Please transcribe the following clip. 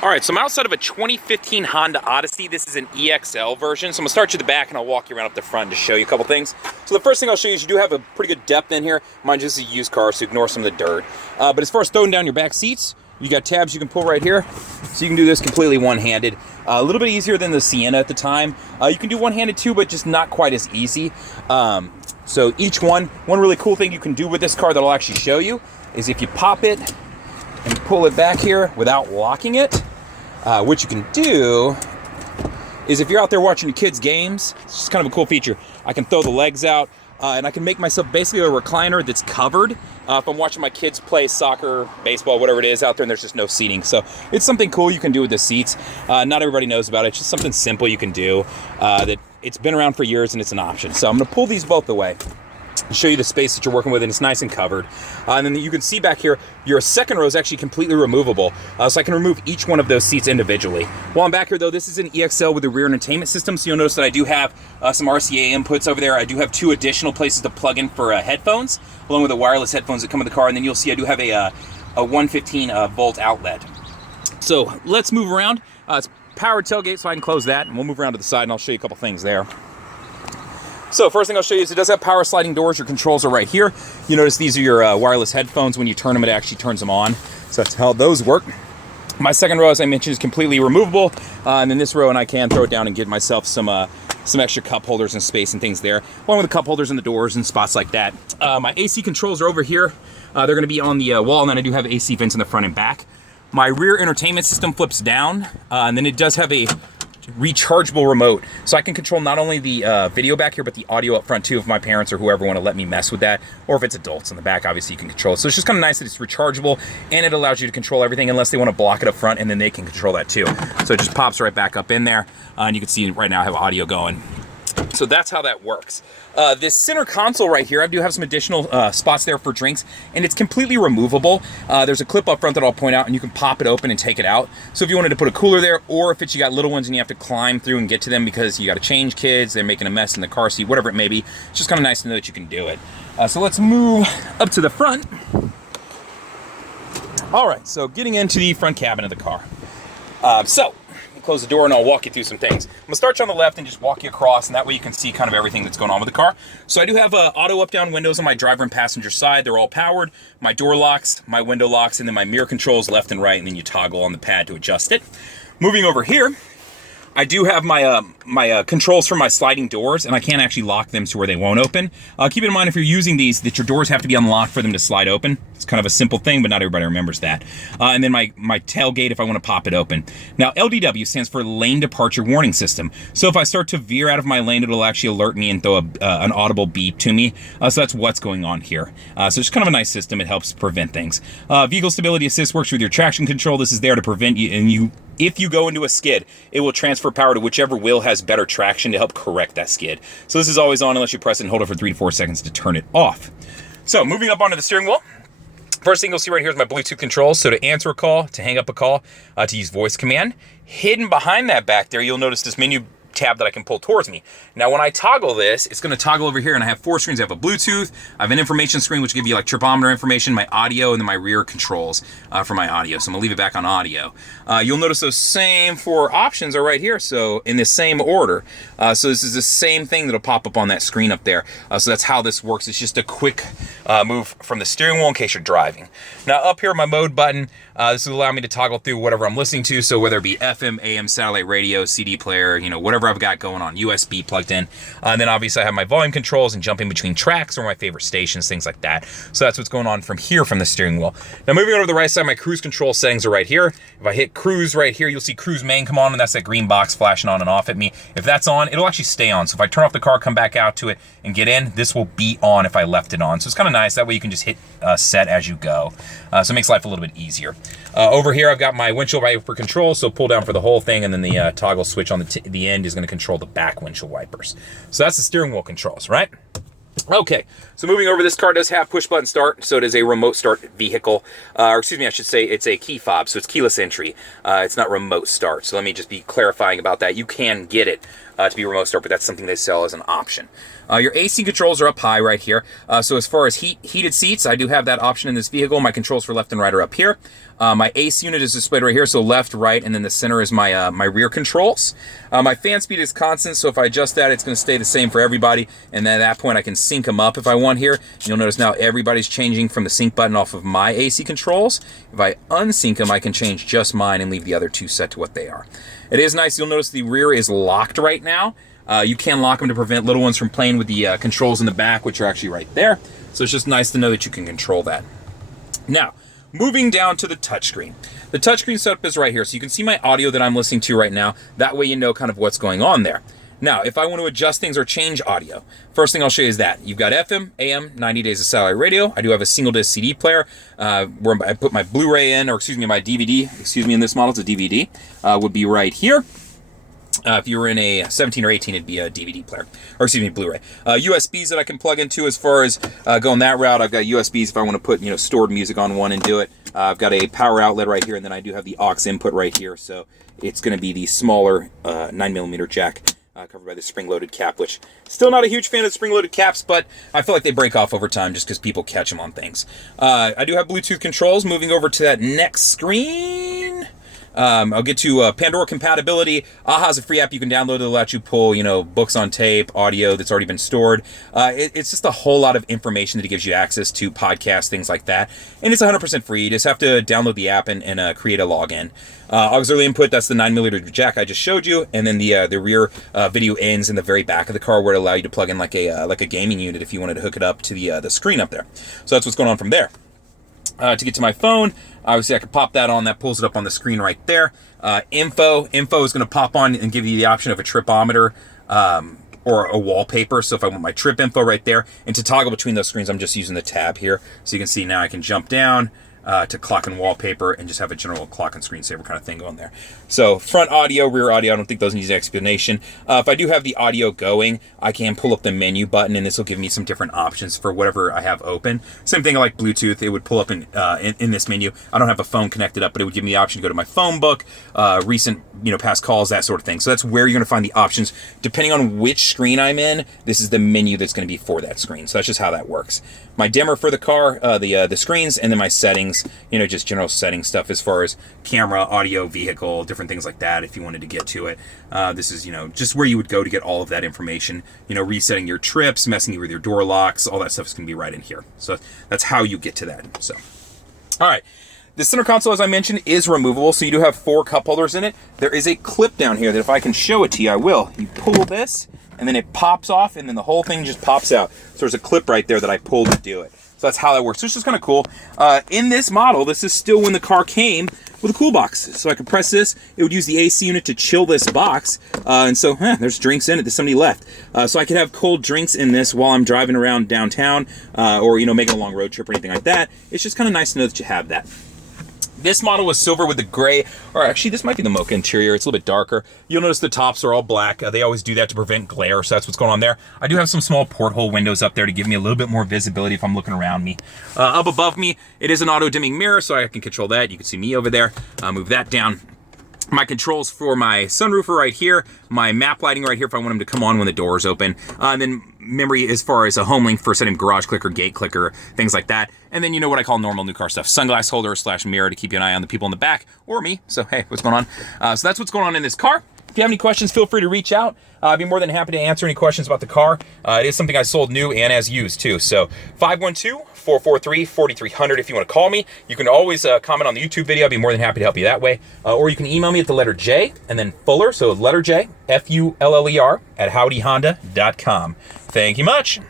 All right, so I'm outside of a 2015 Honda Odyssey. This is an EXL version. So I'm gonna start you at the back and I'll walk you around up the front to show you a couple things. So the first thing I'll show you is you do have a pretty good depth in here. Mind you, this is a used car, so ignore some of the dirt. But as far as throwing down your back seats, you got tabs you can pull right here. So you can do this completely one-handed. A little bit easier than the Sienna at the time. You can do one-handed too, but just not quite as easy. So each one really cool thing you can do with this car that I'll actually show you is if you pop it and pull it back here without locking it, what you can do is if you're out there watching your kids' games, it's just kind of a cool feature. I can throw the legs out and I can make myself basically a recliner that's covered if I'm watching my kids play soccer, baseball, whatever it is out there and there's just no seating. So it's something cool you can do with the seats. Not everybody knows about it. It's just something simple you can do that it's been around for years and it's an option. So I'm gonna pull these both away and show you the space that you're working with, and it's nice and covered. And then you can see back here, your second row is actually completely removable. So I can remove each one of those seats individually. While I'm back here though, this is an EXL with a rear entertainment system. So you'll notice that I do have some RCA inputs over there. I do have 2 additional places to plug in for headphones, along with the wireless headphones that come with the car. And then you'll see I do have a 115 volt outlet. So let's move around. It's powered tailgate, so I can close that, and we'll move around to the side and I'll show you a couple things there. So first thing I'll show you is it does have power sliding doors. Your controls are right here. You notice these are your wireless headphones. When you turn them, it actually turns them on. So that's how those work. My second row, as I mentioned, is completely removable. And then this row, and I can throw it down and get myself some extra cup holders and space and things there, along with the cup holders and the doors and spots like that. My AC controls are over here. They're going to be on the wall, and then I do have AC vents in the front and back. My rear entertainment system flips down, and then it does have a rechargeable remote, so I can control not only the video back here but the audio up front too if my parents or whoever want to let me mess with that, or if it's adults in the back, obviously you can control it. So it's just kind of nice that it's rechargeable and it allows you to control everything unless they want to block it up front, and then they can control that too. So it just pops right back up in there, and you can see right now I have audio going. So that's how that works. This center console right here, I do have some additional spots there for drinks, and it's completely removable. There's a clip up front that I'll point out, and you can pop it open and take it out. So if you wanted to put a cooler there, or if you got little ones and you have to climb through and get to them because you got to change kids, they're making a mess in the car seat, whatever it may be, it's just kind of nice to know that you can do it. So let's move up to the front. All right, so getting into the front cabin of the car. Close the door and I'll walk you through some things. I'm gonna start you on the left and just walk you across, and that way you can see kind of everything that's going on with the car. So I do have auto up-down windows on my driver and passenger side. They're all powered. My door locks, my window locks, and then my mirror controls left and right, and then you toggle on the pad to adjust it. Moving over here, I do have my controls for my sliding doors, and I can actually lock them to where they won't open. Keep in mind if you're using these that your doors have to be unlocked for them to slide open. It's kind of a simple thing, but not everybody remembers that. And then my tailgate if I want to pop it open. Now LDW stands for Lane Departure Warning System. So if I start to veer out of my lane, it'll actually alert me and throw an audible beep to me. So that's what's going on here. So it's kind of a nice system. It helps prevent things. Vehicle Stability Assist works with your traction control. This is there to prevent you, and if you go into a skid, it will transfer power to whichever wheel has better traction to help correct that skid. So this is always on unless you press it and hold it for 3 to 4 seconds to turn it off. So moving up onto the steering wheel, first thing you'll see right here is my Bluetooth controls. So to answer a call, to hang up a call, to use voice command. Hidden behind that back there, you'll notice this menu tab that I can pull towards me. Now when I toggle this, it's going to toggle over here, and I have 4 screens. I have a Bluetooth, I have an information screen which gives you like tripometer information, my audio, and then my rear controls for my audio. So I'm gonna leave it back on audio. You'll notice those same 4 options are right here, so in the same order. So this is the same thing that'll pop up on that screen up there. So that's how this works. It's just a quick move from the steering wheel in case you're driving. Now up here, my mode button, this will allow me to toggle through whatever I'm listening to, so whether it be FM, AM, satellite radio, CD player, you know, whatever I've got going on, USB plugged in. And then obviously I have my volume controls and jumping between tracks or my favorite stations, things like that. So that's what's going on from here from the steering wheel. Now moving over to the right side, my cruise control settings are right here. If I hit cruise right here, you'll see cruise main come on, and that's that green box flashing on and off at me. If that's on, it'll actually stay on. So if I turn off the car, come back out to it and get in, this will be on if I left it on. So it's kind of nice. That way you can just hit set as you go. So it makes life a little bit easier. Over here, I've got my windshield wiper control, so pull down for the whole thing, and then the toggle switch on the end is going to control the back windshield wipers. So that's the steering wheel controls, right? Okay, so moving over, this car does have push button start, so it is a remote start vehicle, or excuse me, I should say it's a key fob, so it's keyless entry. It's not remote start, so let me just be clarifying about that. You can get it to be remote start, but that's something they sell as an option. Your AC controls are up high right here. So as far as heated seats, I do have that option in this vehicle. My controls for left and right are up here. My AC unit is displayed right here, so left, right, and then the center is my my rear controls. My fan speed is constant, so if I adjust that, it's going to stay the same for everybody, and then at that point I can sync them up if I want here. You'll notice now everybody's changing from the sync button off of my AC controls. If I unsync them, I can change just mine and leave the other two set to what they are. It is nice. You'll notice the rear is locked right now. You can lock them to prevent little ones from playing with the controls in the back, which are actually right there. So it's just nice to know that you can control that. Now, moving down to the touchscreen. The touchscreen setup is right here, so you can see my audio that I'm listening to right now. That way you know kind of what's going on there. Now, if I want to adjust things or change audio, first thing I'll show you is that. You've got FM, AM, 90 days of satellite radio. I do have a single disc CD player where I put my Blu-ray in, or excuse me, my DVD. Excuse me, in this model, it's a DVD. Would be right here. If you were in a 17 or 18, it'd be a DVD player, or excuse me, Blu-ray. USBs that I can plug into as far as going that route. I've got USBs if I want to put, stored music on one and do it. I've got a power outlet right here, and then I do have the aux input right here. So it's going to be the smaller 9mm jack covered by the spring-loaded cap, which still not a huge fan of spring-loaded caps, but I feel like they break off over time just because people catch them on things. I do have Bluetooth controls. Moving over to that next screen. I'll get to Pandora Compatibility. AHA is a free app you can download to let you pull, books on tape, audio that's already been stored. It's just a whole lot of information that it gives you access to, podcasts, things like that. And it's 100% free. You just have to download the app and create a login. Auxiliary input, that's the 9mm jack I just showed you. And then the rear video ends in the very back of the car where it allows you to plug in like a gaming unit if you wanted to hook it up to the screen up there. So that's what's going on from there. To get to my phone, obviously I could pop that on. That pulls it up on the screen right there. Info is going to pop on and give you the option of a tripometer or a wallpaper. So if I want my trip info right there, and to toggle between those screens, I'm just using the tab here. So you can see now I can jump down to clock and wallpaper and just have a general clock and screensaver kind of thing going there. So front audio, rear audio, I don't think those need an explanation. If I do have the audio going, I can pull up the menu button, and this will give me some different options for whatever I have open. Same thing like Bluetooth, it would pull up in this menu. I don't have a phone connected up, but it would give me the option to go to my phone book, recent past calls, that sort of thing. So that's where you're going to find the options. Depending on which screen I'm in, this is the menu that's going to be for that screen. So that's just how that works. My dimmer for the car, the screens, and then my settings, just general setting stuff as far as camera, audio, vehicle, different things like that if you wanted to get to it. This is, just where you would go to get all of that information. Resetting your trips, messing with your door locks, all that stuff is going to be right in here. So that's how you get to that. So, all right. The center console, as I mentioned, is removable, so you do have 4 cup holders in it. There is a clip down here that if I can show it to you, I will. You pull this, and then it pops off, and then the whole thing just pops out. So there's a clip right there that I pulled to do it. So that's how that works. So it's just kind of cool. In this model, this is still when the car came with a cool box. So I could press this. It would use the AC unit to chill this box. And so there's drinks in it that somebody left. So I could have cold drinks in this while I'm driving around downtown or, making a long road trip or anything like that. It's just kind of nice to know that you have that. This model was silver with the gray, or actually this might be the mocha interior. It's a little bit darker. You'll notice the tops are all black. They always do that to prevent glare, so that's what's going on there. I do have some small porthole windows up there to give me a little bit more visibility if I'm looking around me. Up above me, it is an auto dimming mirror, so I can control that. You can see me over there. Move that down. My controls for my sunroofer right here, my map lighting right here if I want them to come on when the door is open, and then memory as far as a home link for setting garage clicker, gate clicker, things like that. And then what I call normal new car stuff, sunglass holder / mirror to keep you an eye on the people in the back or me. So hey, what's going on? So that's what's going on in this car. If you have any questions, feel free to reach out. I'd be more than happy to answer any questions about the car. It is something I sold new and as used too. So 512-443-4300 if you want to call me. You can always comment on the YouTube video. I'd be more than happy to help you that way. Or you can email me at the letter J and then Fuller, so letter J, Fuller, @howdyhonda.com. Thank you much.